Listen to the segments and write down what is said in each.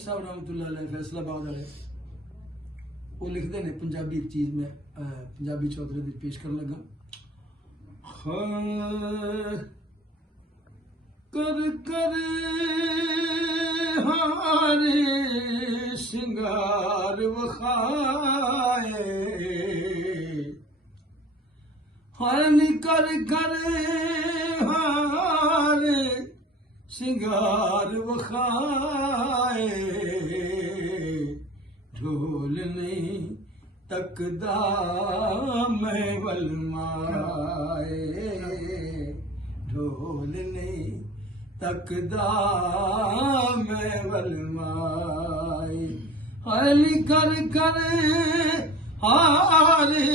साहब रहमतुल्लाह अलैह फैसलाबाद वाले वो लिखते हैं पंजाबी एक चीज मैं पंजाबी चौधरी दी पेश करन लगा। कर कर हारे सिंगार वखाए हानी कर कर हारे सिंगार वखाए ढोल नहीं तकदा मैं वलमाए ढोल नहीं तकदा मैं वलमाए हली कर कर हारे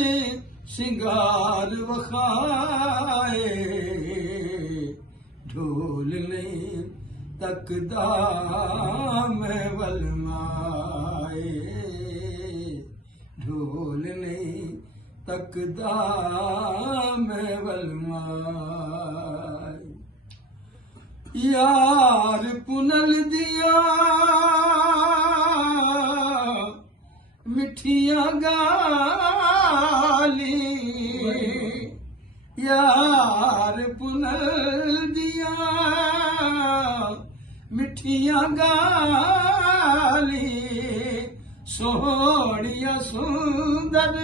सिंगार वखाए ढोल नहीं तकदा मैं वलमाए ढोल नहीं तकदा मैं वलमाए यार पुनल दिया मिठिया गाली यार पुनल दिया मिठिया गाली सोहणिया सुंदर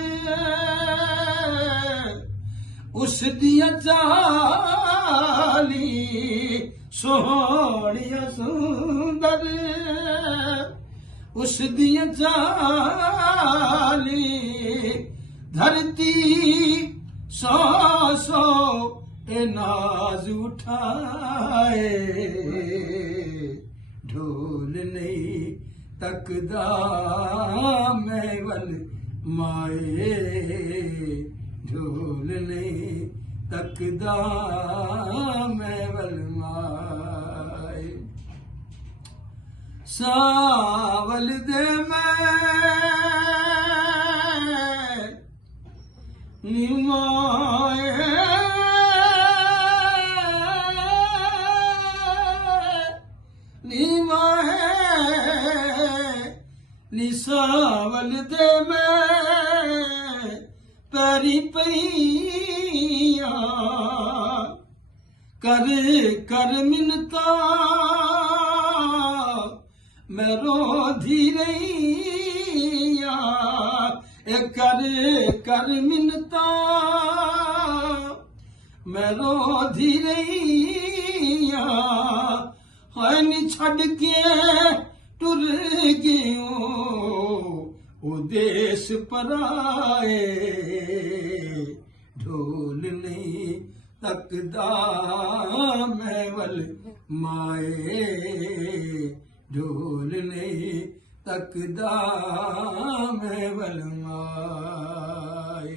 उस दिया चाली सोहणिया सुंदर उस दिया चाली धरती सौ सौ ए नाज उठाए ढोल नहीं तकदा मैं वल माए ढोल नहीं तकदा मैं वल माए सावल दे मैं निमाए निमाए निसावल दे मैं पैरी पैया कर कर मिनता मैं रोधी रहिया कर कर मिनता मैं रोधी रहिया हाय नी छड़ के टुर गयो ओ देश पराए ढोल नहीं तकदा मैं वल माए ढोल नहीं तकदा मैं वल माए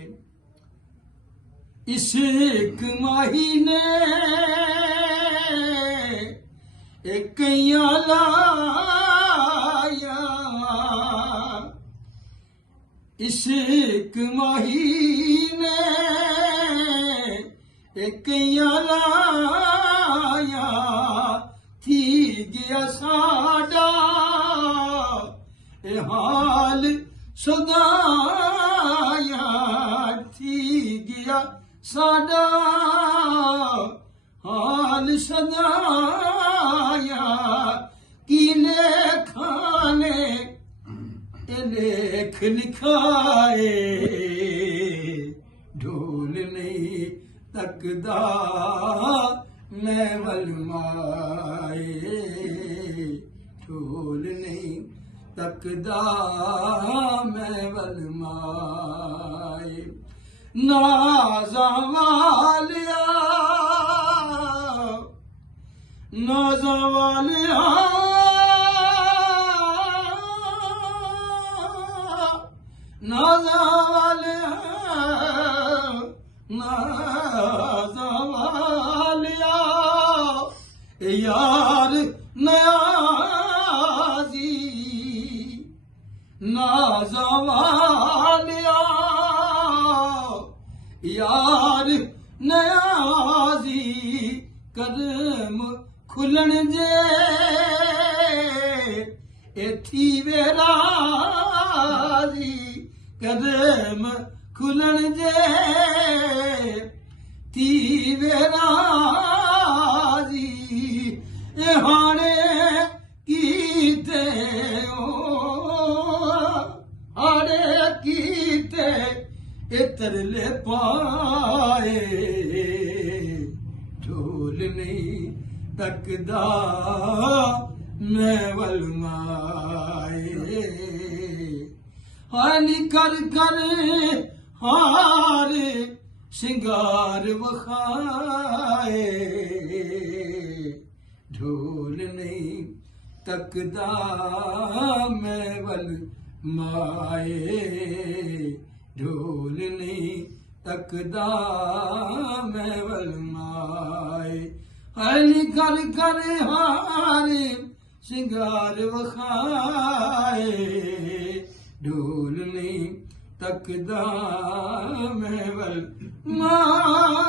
इश्क माही ने एक लाया इश्क माही ने एक लाया थी गया साडा ए हाल सदाया थी गया साडा हाल सदाया कीने खाने लेख लिखाए ढोल नहीं तकदा मैं वलमाए ढोल नहीं तकदा मैं वलमाए नाज़ा वालिया नाज़ा वालिया नाज़ा वालिया नाज़ा वालिया यार नयाजी नाज़ा वालिया यार नयाजी कदम खुलन जे एथी वे राजी कदम खुलन जे थी वे राजी ए हाणे कीते हाणे कीते इतरले पाए ढोल नहीं तकदा मैं वल माए हानी कर कर हार सिंगार वखाए ढोल नहीं तकदा मैं वल माए ढोल नहीं तकदा मैं वल माए हानी कर कर हार सिंगार वखाए ढोल नहीं तकदा मैं वल माए